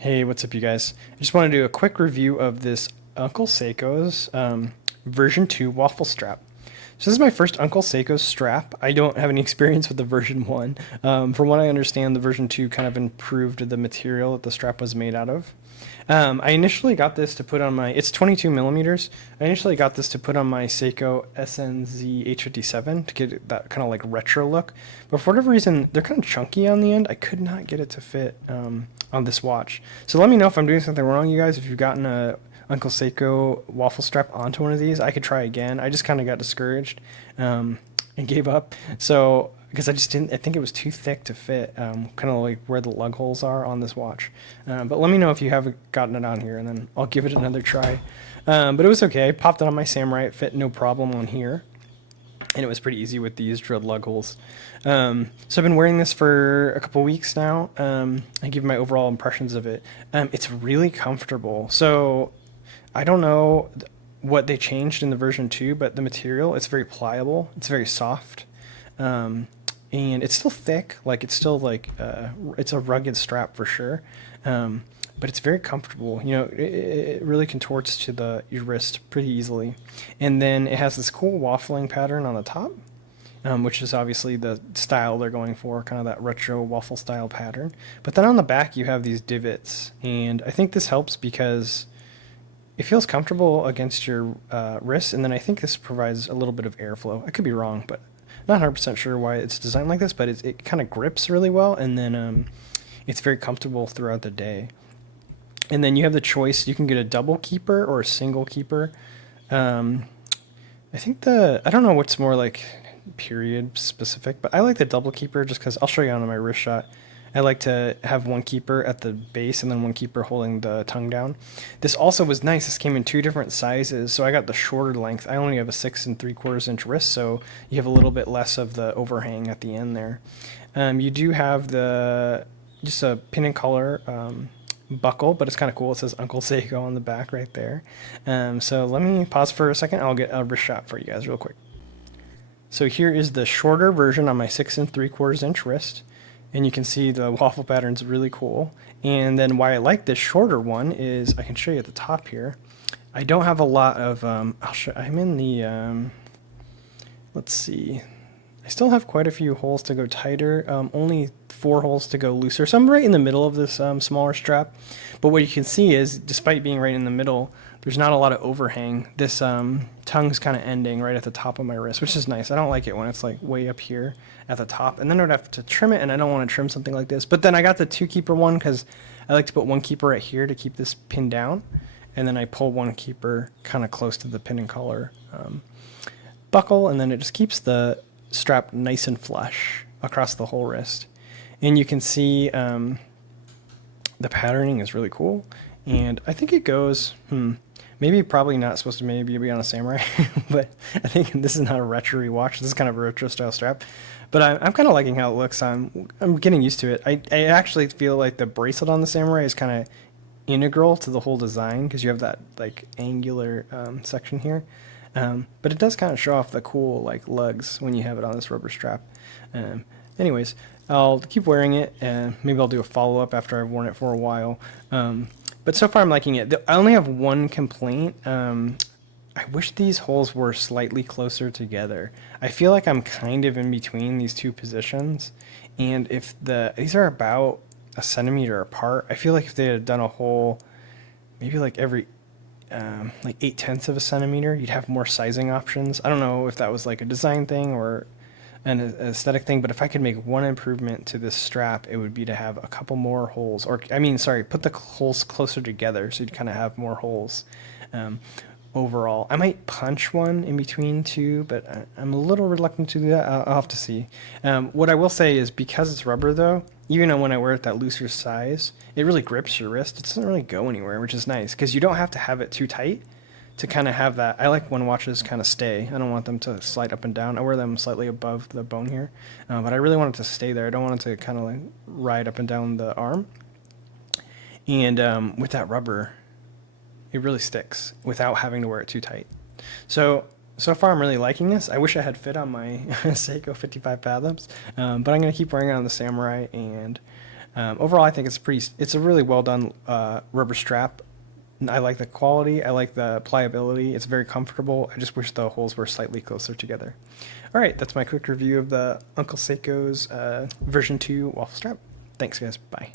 Hey, what's up, you guys? I just want to do a quick review of this Uncle Seiko's version 2 waffle strap. So this is my first Uncle Seiko strap. I don't have any experience with the version 1. From what I understand, the version 2 kind of improved the material that the strap was made out of. I initially got this to put on my, it's 22 millimeters. I initially got this to put on my Seiko SNZ H57 to get that kind of like retro look. But for whatever reason, they're kind of chunky on the end. I could not get it to fit on this watch. So let me know if I'm doing something wrong, you guys. If you've gotten a Uncle Seiko waffle strap onto one of these, I could try again. I just kind of got discouraged and gave up. So because I just didn't, I think it was too thick to fit, kind of like where the lug holes are on this watch. But let me know if you haven't gotten it on here, and then I'll give it another try. But it was okay. I popped it on my Samurai. It fit no problem on here, and it was pretty easy with these drilled lug holes. So I've been wearing this for a couple weeks now. I give my overall impressions of it. It's really comfortable. So I don't know what they changed in the version 2, but the material, it's very pliable. It's very soft. And it's still thick, like it's still like it's a rugged strap for sure, but it's very comfortable. You know, it really contorts to your wrist pretty easily, and then it has this cool waffling pattern on the top, which is obviously the style they're going for, kind of that retro waffle style pattern. But then on the back you have these divots, and I think this helps because it feels comfortable against your wrist, and then I think this provides a little bit of airflow. I could be wrong, but not 100% sure why it's designed like this, but it kind of grips really well, and then it's very comfortable throughout the day. And then you have the choice, you can get a double keeper or a single keeper. I think I don't know what's more like period specific, but I like the double keeper just because I'll show you on my wrist shot. I like to have one keeper at the base and then one keeper holding the tongue down. This also was nice. This came in 2 different sizes, so I got the shorter length. I only have a 6 3/4 inch wrist, so you have a little bit less of the overhang at the end there. You do have just a pin and collar buckle, but it's kind of cool. It says Uncle Seiko on the back right there. So let me pause for a second. I'll get a wrist shot for you guys real quick. So here is the shorter version on my 6 3/4 inch wrist. And you can see the waffle pattern's really cool. And then why I like this shorter one is I can show you at the top here. I don't have a lot of, I'm in the, let's see. I still have quite a few holes to go tighter, only 4 holes to go looser. So I'm right in the middle of this smaller strap. But what you can see is, despite being right in the middle, there's not a lot of overhang. This tongue's kind of ending right at the top of my wrist, which is nice. I don't like it when it's like way up here at the top, and then I would have to trim it, and I don't want to trim something like this. But then I got the 2 keeper one because I like to put one keeper right here to keep this pinned down, and then I pull one keeper kind of close to the pin and collar buckle, and then it just keeps the strap nice and flush across the whole wrist. And you can see the patterning is really cool, and I think it goes, maybe probably not supposed to maybe be on a Samurai, but I think this is not a retro watch. This is kind of a retro style strap, but I'm kind of liking how it looks. I'm getting used to it. I actually feel like the bracelet on the Samurai is kind of integral to the whole design because you have that like angular section here, but it does kind of show off the cool like lugs when you have it on this rubber strap. Anyways, I'll keep wearing it, and maybe I'll do a follow-up after I've worn it for a while. But so far I'm liking it. I only have one complaint. I wish these holes were slightly closer together. I feel like I'm kind of in between these 2 positions, and if these are about a centimeter apart, I feel like if they had done a hole maybe like every like 8/10 of a centimeter, you'd have more sizing options. I don't know if that was like a design thing or an aesthetic thing, but if I could make one improvement to this strap, it would be to have a couple more holes, or I mean, sorry, put the holes closer together so you'd kind of have more holes. Overall, I might punch one in between 2, but I'm a little reluctant to do that. I'll have to see. What I will say is, because it's rubber though, even when I wear it that looser size, it really grips your wrist. It doesn't really go anywhere, which is nice because you don't have to have it too tight to kind of have that. I like when watches kind of stay. I don't want them to slide up and down. I wear them slightly above the bone here, but I really want it to stay there. I don't want it to kind of like ride up and down the arm. And with that rubber, it really sticks without having to wear it too tight. So far I'm really liking this. I wish I had fit on my Seiko 55 Fathoms, but I'm going to keep wearing it on the Samurai, and Overall, I think it's a really well done rubber strap. I like the quality. I like the pliability. It's very comfortable. I just wish the holes were slightly closer together. All right, that's my quick review of the Uncle Seiko's version 2 waffle strap. Thanks, guys. Bye.